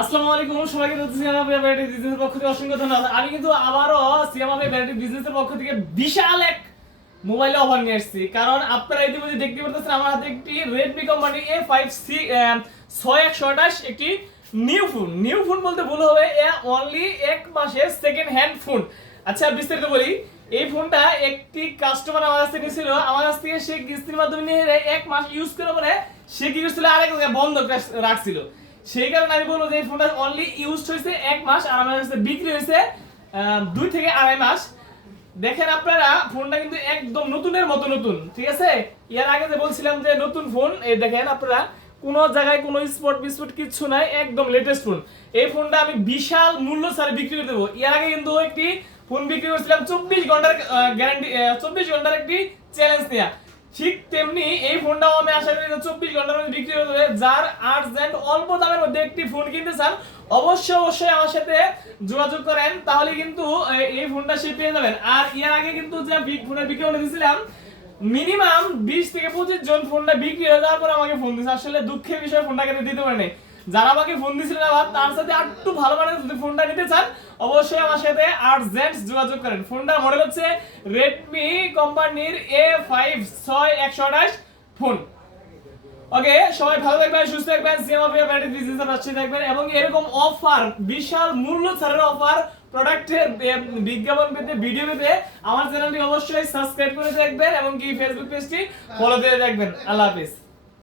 আসসালামু আলাইকুম, সবাইকে তো সিয়ামা ভ্যারাইটি বিজনেসের পক্ষ থেকে অসংখ্য ধন্যবাদ। আমি কিন্তু আবারও সিয়ামা ভ্যারাইটি বিজনেসের পক্ষ থেকে বিশাল এক মোবাইল অফার নিয়ে এসেছি কারণ আপনারা ইতিমধ্যে দেখতে পারতেছেন, আমার হাতে একটি Redmi company A five C ছয় একশো আঠাশ একটি নিউ ফোন নিউ ফোন বলতে ভুল হবে, এ অনলি এক মাসের সেকেন্ড হ্যান্ড ফোন আচ্ছা বিস্তারিত বলি। এই ফোনটা একটি কাস্টমার আমার কাছ থেকে নিয়েছিল। আমার কাছ থেকে সে কিস্তির মাধ্যমে নিয়ে এক মাস ইউজ করার পরে সে কি করছিল? আরেক বন্ধ রাখছিল। সেই কারণে আমি বলব যে এই ফোনটা অনলি ইউজ হয়েছে এক মাস আর আমার কাছে বিক্রি হয়েছে দুই থেকে আড়াই মাস। দেখেন আপনারা ফোনটা কিন্তু একদম নতুনের মতো নতুন, ঠিক আছে? এর আগে যে বলছিলাম যে নতুন ফোন এই দেখেন আপনারা, কোনো জায়গায় কোনো স্পট বিস্পট কিচ্ছু নাই, একদম লেটেস্ট ফোন এই ফোনটা আমি বিশাল মূল্য ছাড়ে বিক্রি করে দেবো। এর আগে কিন্তু একটি ফোন বিক্রি করেছিলাম চব্বিশ ঘণ্টার গ্যারান্টি চব্বিশ ঘণ্টার একটি চ্যালেঞ্জ নেওয়া ঠিক তেমনি এই ফোনটাও আমি আশা করি চব্বিশ ঘণ্টার মধ্যে বিক্রি হয়ে যাবে। যার আর্জেন্ট অল্প দামের মধ্যে একটি ফোন কিনতে চান, অবশ্যই অবশ্যই আমার সাথে যোগাযোগ করেন, তাহলে কিন্তু এই ফোনটা সে পেয়ে যাবেন। আর ইয়ার আগে কিন্তু যে বিগ ফোনের করে দিয়েছিলাম মিনিমাম বিশ থেকে পঁচিশ জন ফোনটা বিক্রি হয়ে যাওয়ার পর আমাকে ফোন দিয়েছে। আসলে দুঃখের বিষয়ে ফোনটা কিন্তু দিতে পারেনি। যারা আমাকে ফোন দিয়েছিলেন আবার তার সাথে আর একটু ভালো যদি ফোনটা নিতে চান, অবশ্যই আমার সাথে আর আর্জেন্ট যোগাযোগ করেন। ফোনটার মডেল হচ্ছে রেডমি কোম্পানির এ ফাইভ ছয় একশো আঠাশ ফোন ওকে সবাই ভালো থাকবেন, সুস্থ থাকবেন সিএমআ ব্যাটারি বিজনেস পাশে থাকবেন এবং এরকম অফার বিশাল মূল্য ছাড়ের অফার প্রোডাক্টের বিজ্ঞাপন পেতে ভিডিও পেতে, আমার চ্যানেলটি অবশ্যই সাবস্ক্রাইব করে রাখবেন এবং কি ফেসবুক পেজটি ফলো দিয়ে রাখবেন আল্লাহ হাফিজ।